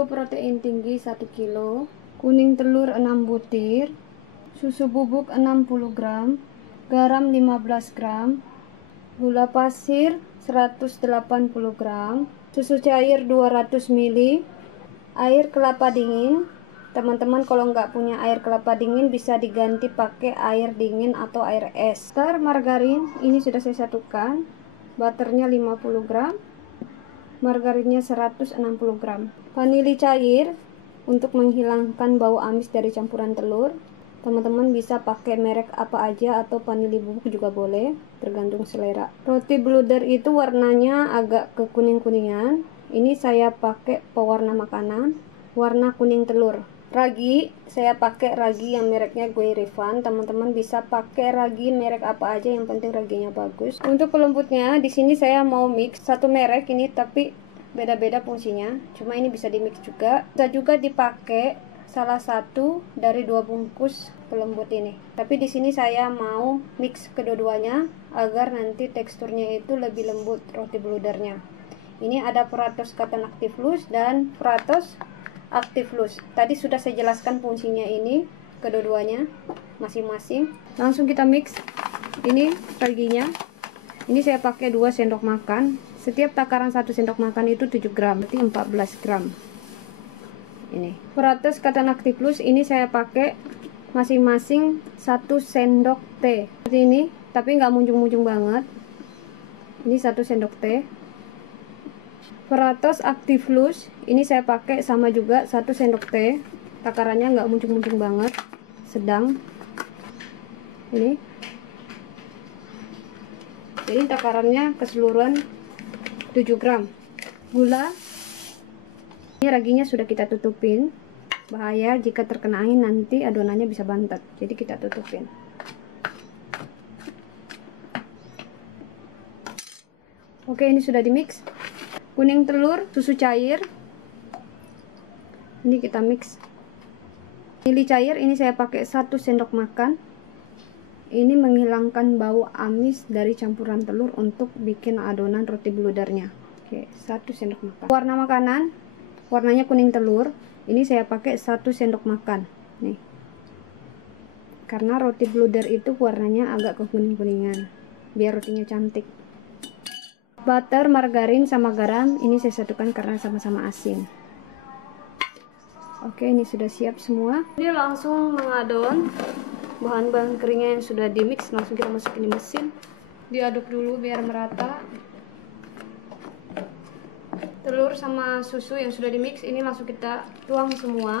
terigu protein tinggi 1 kilo, kuning telur 6 butir, susu bubuk 60 gram, garam 15 gram, gula pasir 180 gram, susu cair 200 ml, air kelapa dingin. Teman-teman kalau nggak punya air kelapa dingin bisa diganti pakai air dingin atau air es. Butter, margarin, ini sudah saya satukan. Butternya 50 gram, margarinnya 160 gram. Vanili cair untuk menghilangkan bau amis dari campuran telur. Teman-teman bisa pakai merek apa aja atau vanili bubuk juga boleh, tergantung selera. Roti bluder itu warnanya agak ke kuning-kuningan. Ini saya pakai pewarna makanan, warna kuning telur. Ragi, saya pakai ragi yang mereknya Goirevan. Teman-teman bisa pakai ragi merek apa aja, yang penting raginya bagus. Untuk pelembutnya, di sini saya mau mix satu merek ini, tapi beda-beda fungsinya. Cuma ini bisa di mix juga. Bisa juga dipakai salah satu dari 2 bungkus pelembut ini. Tapi di sini saya mau mix kedua-duanya agar nanti teksturnya itu lebih lembut roti bludernya. Ini ada Puratos Cotton Active-Loose dan Puratos Active-Loose. Tadi sudah saya jelaskan fungsinya ini kedua-duanya masing-masing. Langsung kita mix. Ini raginya. Ini saya pakai 2 sendok makan. Setiap takaran 1 sendok makan itu 7 gram, berarti 14 gram. Ini Puratos Cotton Active-Loose, ini saya pakai masing-masing 1 sendok teh seperti ini, tapi nggak muncung-muncung banget. Ini 1 sendok teh. Puratos Active-Loose, ini saya pakai sama juga 1 sendok teh. Takarannya nggak muncung-muncung banget, sedang. Ini jadi takarannya keseluruhan 7 gram. Gula, ini raginya sudah kita tutupin. Bahaya jika terkena angin, nanti adonannya bisa bantet, jadi kita tutupin. Oke, ini sudah di mix. Kuning telur, susu cair, ini kita mix. Vanili cair, ini saya pakai 1 sendok makan. Ini menghilangkan bau amis dari campuran telur untuk bikin adonan roti bludernya. Oke, 1 sendok makan. Warna makanan, warnanya kuning telur, ini saya pakai 1 sendok makan nih, karena roti bluder itu warnanya agak kekuning-kuningan biar rotinya cantik. Butter, margarin, sama garam, ini saya satukan karena sama-sama asin. Oke, ini sudah siap semua. Ini langsung mengadon bahan-bahan keringnya yang sudah di mix, langsung kita masukin di mesin. Diaduk dulu biar merata. Telur sama susu yang sudah di mix ini langsung kita tuang semua.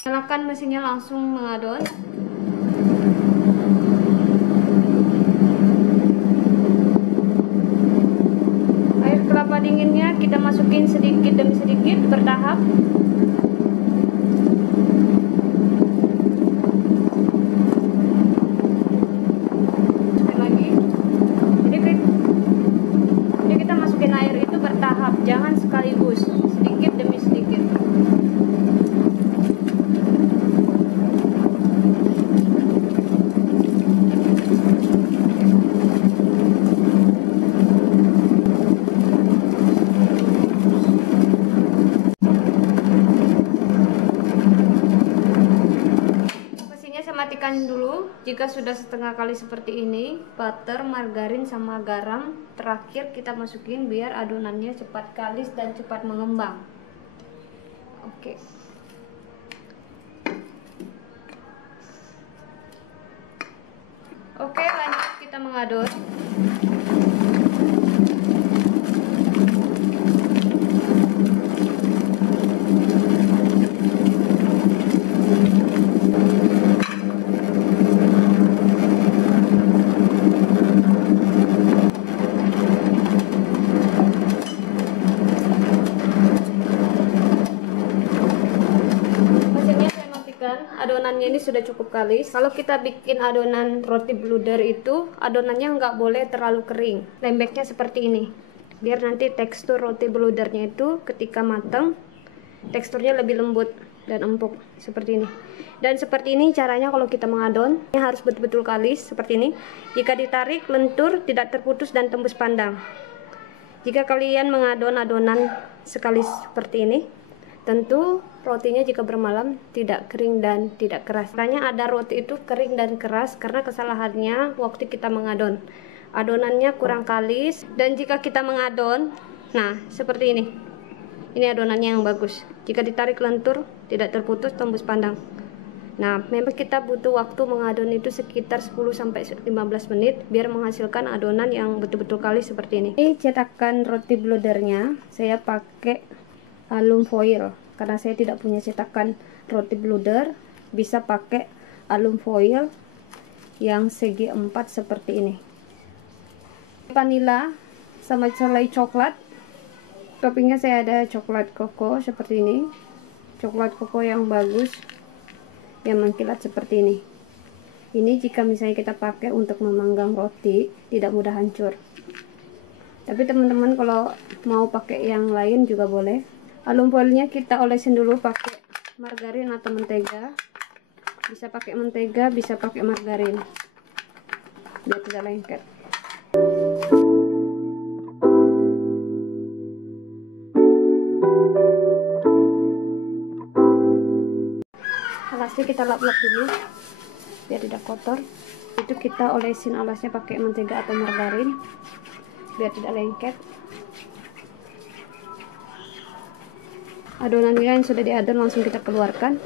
Nyalakan mesinnya, langsung mengadon. Air kelapa dinginnya kita masukin sedikit demi sedikit bertahap. Masukin lagi. Jadi kita masukin air itu bertahap, jangan sekaligus, sedikit demi sedikit. Mesinnya saya matikan dulu. Jika sudah setengah kali seperti ini, butter, margarin, sama garam terakhir kita masukin biar adonannya cepat kalis dan cepat mengembang. Oke. Oke, lanjut kita mengadon. Adonannya ini sudah cukup kalis. Kalau kita bikin adonan roti bluder itu, adonannya nggak boleh terlalu kering, lembeknya seperti ini, biar nanti tekstur roti bludernya itu ketika matang teksturnya lebih lembut dan empuk seperti ini. Dan seperti ini caranya kalau kita mengadon, ini harus betul-betul kalis seperti ini. Jika ditarik lentur, tidak terputus dan tembus pandang. Jika kalian mengadon adonan sekali seperti ini, Tentu rotinya jika bermalam tidak kering dan tidak keras. Makanya ada roti itu kering dan keras karena kesalahannya waktu kita mengadon. Adonannya kurang kalis, dan jika kita mengadon, nah seperti ini. Ini adonannya yang bagus. Jika ditarik lentur, tidak terputus tembus pandang. Nah, memang kita butuh waktu mengadon itu sekitar 10-15 menit biar menghasilkan adonan yang betul-betul kalis seperti ini. Ini cetakan roti bludernya, saya pakai alum foil karena saya tidak punya cetakan roti bluder. Bisa pakai alum foil yang segi 4 seperti ini. Vanila sama selai coklat. Toppingnya saya ada coklat koko seperti ini, coklat koko yang bagus yang mengkilat seperti ini. Ini jika misalnya kita pakai untuk memanggang roti tidak mudah hancur. Tapi teman-teman kalau mau pakai yang lain juga boleh. Alum foilnya kita olesin dulu pakai margarin atau mentega. Bisa pakai mentega, bisa pakai margarin biar tidak lengket. Alasnya kita lap-lap dulu biar tidak kotor. Itu kita olesin alasnya pakai mentega atau margarin biar tidak lengket. Adonannya yang sudah diadon langsung kita keluarkan.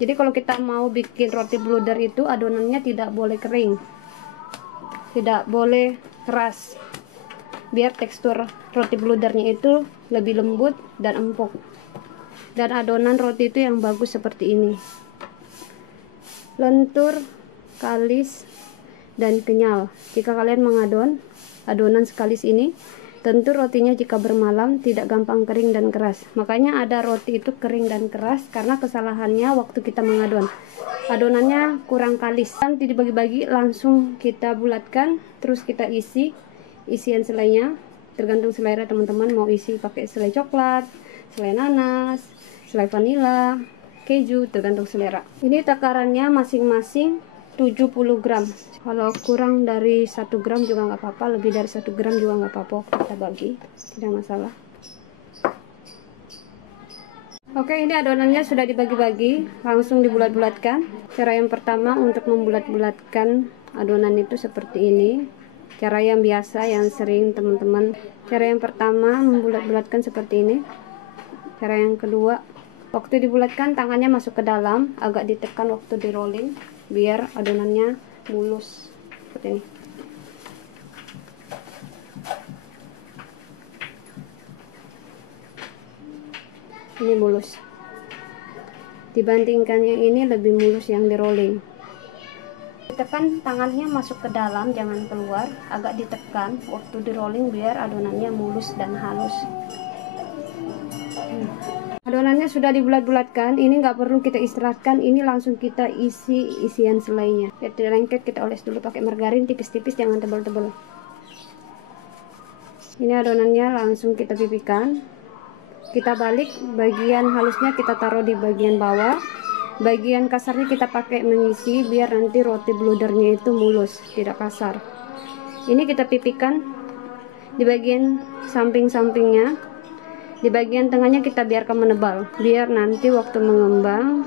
Jadi kalau kita mau bikin roti bluder itu adonannya tidak boleh kering, tidak boleh keras, biar tekstur roti bludernya itu lebih lembut dan empuk, dan adonan roti itu yang bagus seperti ini, lentur, kalis, dan kenyal. Jika kalian mengadon adonan sekalis ini, tentu rotinya jika bermalam tidak gampang kering dan keras. Makanya ada roti itu kering dan keras karena kesalahannya waktu kita mengadon. Adonannya kurang kalis. Nanti dibagi-bagi langsung kita bulatkan, terus kita isi isian selainya. Tergantung selera teman-teman mau isi pakai selai coklat, selai nanas, selai vanila, keju, tergantung selera. Ini takarannya masing-masing 70 gram. Kalau kurang dari 1 gram juga nggak apa-apa, lebih dari 1 gram juga nggak apa-apa, kita bagi, tidak masalah. Oke, ini adonannya sudah dibagi-bagi, langsung dibulat-bulatkan. Cara yang pertama untuk membulat-bulatkan adonan itu seperti ini. Cara yang biasa, yang sering teman-teman. Cara yang pertama membulat-bulatkan seperti ini. Cara yang kedua, waktu dibulatkan tangannya masuk ke dalam, agak ditekan waktu di rolling biar adonannya mulus seperti ini. Ini mulus. Dibandingkan yang ini lebih mulus yang di rolling. Ditekan tangannya masuk ke dalam, jangan keluar, agak ditekan waktu di rolling biar adonannya mulus dan halus. Adonannya sudah dibulat-bulatkan, ini nggak perlu kita istirahatkan, ini langsung kita isi isian selainya. Biar tidak lengket, kita oles dulu pakai margarin tipis-tipis, jangan tebal-tebal. Ini adonannya langsung kita pipihkan. Kita balik, bagian halusnya kita taruh di bagian bawah, bagian kasarnya kita pakai mengisi biar nanti roti bludernya itu mulus, tidak kasar. Ini kita pipihkan di bagian samping-sampingnya. Di bagian tengahnya kita biarkan menebal, biar nanti waktu mengembang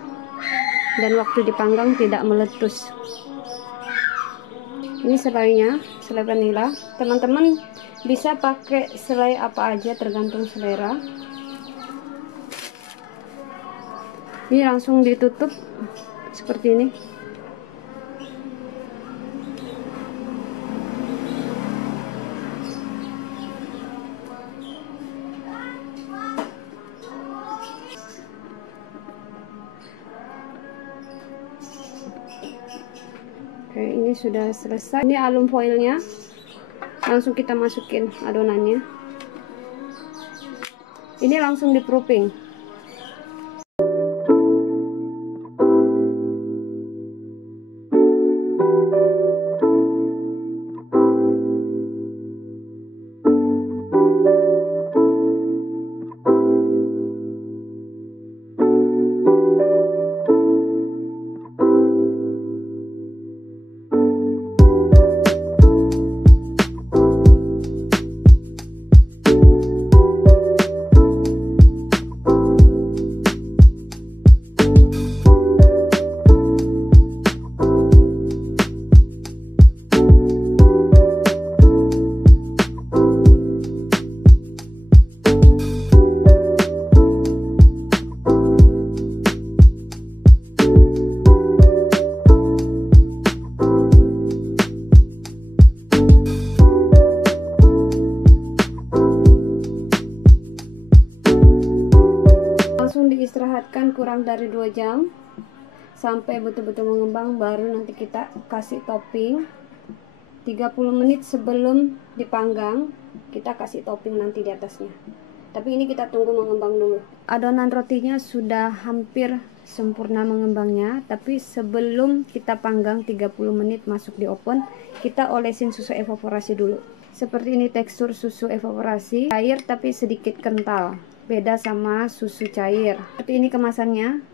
dan waktu dipanggang tidak meletus. Ini selainya, selai vanila. Teman-teman bisa pakai selai apa aja tergantung selera. Ini langsung ditutup seperti ini. Oke, ini sudah selesai. Ini alum foilnya, langsung kita masukin adonannya. Ini langsung di proofing. kurang dari 2 jam sampai betul-betul mengembang, baru nanti kita kasih topping. 30 menit sebelum dipanggang kita kasih topping nanti di atasnya, tapi ini kita tunggu mengembang dulu. Adonan rotinya sudah hampir sempurna mengembangnya, tapi sebelum kita panggang 30 menit masuk di oven, kita olesin susu evaporasi dulu. Seperti ini tekstur susu evaporasi, cair tapi sedikit kental, beda sama susu cair. Seperti ini kemasannya,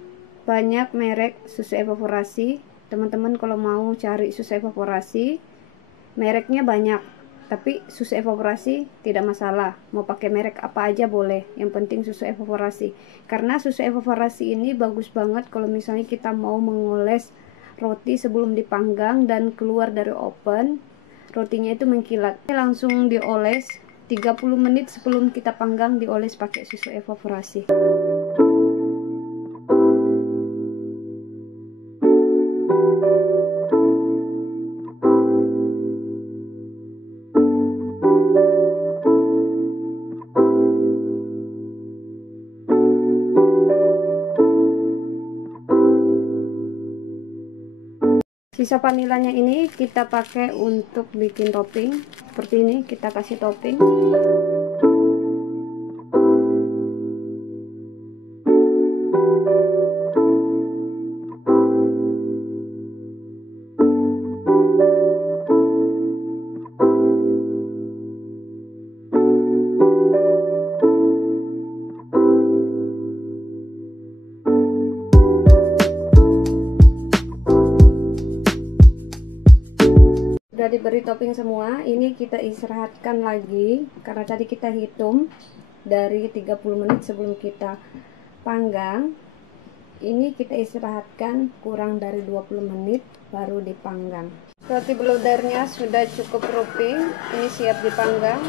banyak merek susu evaporasi. Teman-teman kalau mau cari susu evaporasi, mereknya banyak, tapi susu evaporasi tidak masalah, mau pakai merek apa aja boleh, yang penting susu evaporasi. Karena susu evaporasi ini bagus banget kalau misalnya kita mau mengoles roti sebelum dipanggang dan keluar dari oven, rotinya itu mengkilat. Langsung dioles 30 menit sebelum kita panggang, dioles pakai susu evaporasi. Sisa vanilanya ini kita pakai untuk bikin topping. Seperti ini kita kasih topping. Sudah diberi topping semua, ini kita istirahatkan lagi karena tadi kita hitung dari 30 menit sebelum kita panggang. Ini kita istirahatkan kurang dari 20 menit baru dipanggang. Roti bludernya sudah cukup roofing, ini siap dipanggang.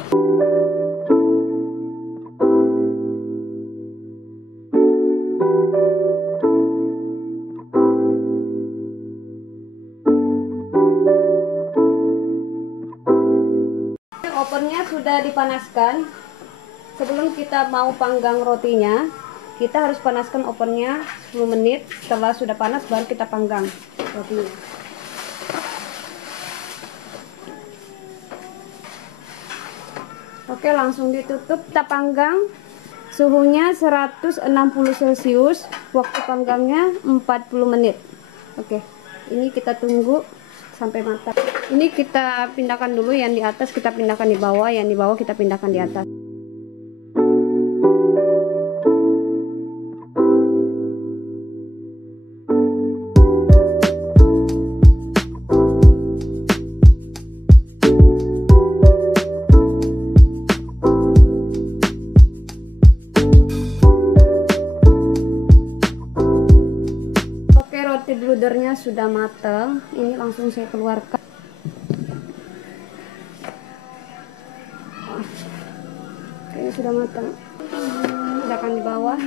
Ovennya sudah dipanaskan. Sebelum kita mau panggang rotinya, kita harus panaskan ovennya 10 menit. Setelah sudah panas baru kita panggang rotinya. Oke, langsung ditutup, kita panggang. Suhunya 160 celcius, waktu panggangnya 40 menit. Oke, ini kita tunggu sampai matang. Ini kita pindahkan dulu, yang di atas kita pindahkan di bawah, yang di bawah kita pindahkan di atas. Oke, roti bludernya sudah matang. Ini langsung saya keluarkan. Ini sudah matang. Letakkan di bawah.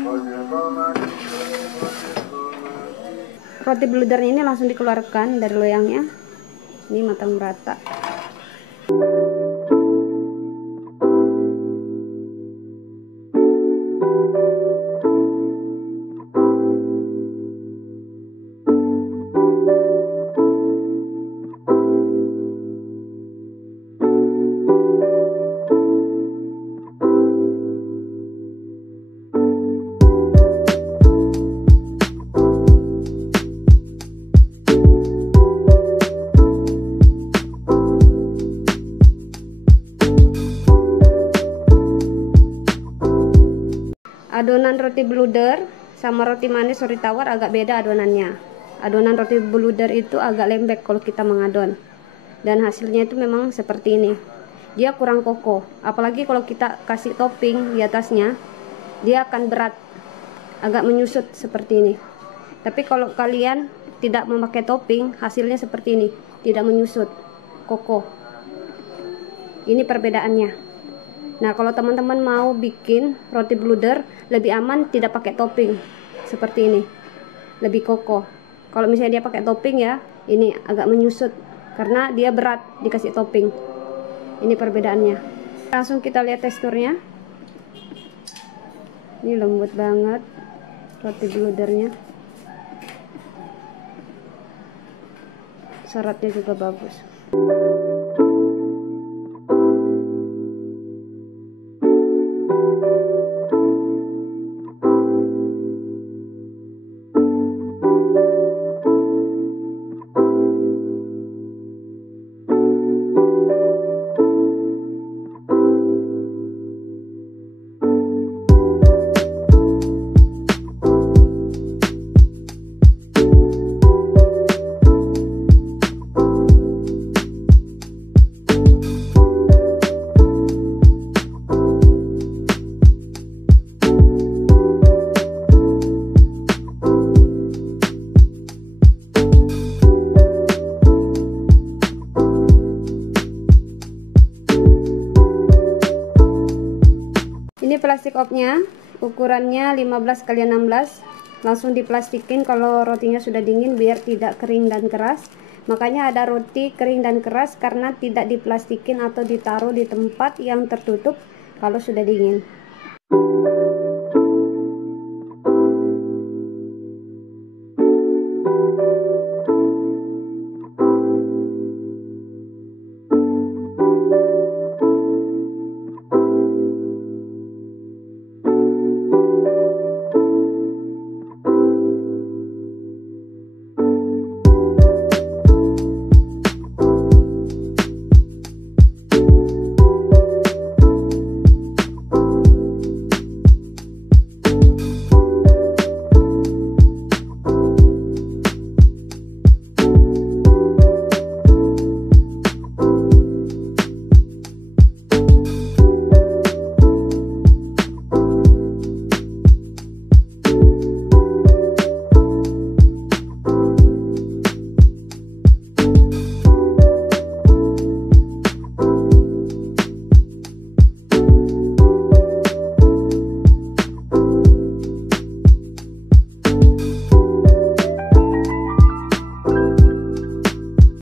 Roti bludernya ini langsung dikeluarkan dari loyangnya. Ini matang merata. Adonan roti bluder sama roti manis, roti tawar agak beda adonannya. Adonan roti bluder itu agak lembek kalau kita mengadon, dan hasilnya itu memang seperti ini. Dia kurang kokoh, apalagi kalau kita kasih topping di atasnya, dia akan berat, agak menyusut seperti ini. Tapi kalau kalian tidak memakai topping, hasilnya seperti ini, tidak menyusut, kokoh. Ini perbedaannya. Nah, kalau teman-teman mau bikin roti bluder lebih aman tidak pakai topping seperti ini, lebih kokoh. Kalau misalnya dia pakai topping ya, ini agak menyusut karena dia berat dikasih topping. Ini perbedaannya. Langsung kita lihat teksturnya. Ini lembut banget. roti bludernya. Seratnya juga bagus. Ini plastik opnya, ukurannya 15 x 16. Langsung diplastikin kalau rotinya sudah dingin biar tidak kering dan keras. Makanya ada roti kering dan keras karena tidak diplastikin atau ditaruh di tempat yang tertutup kalau sudah dingin.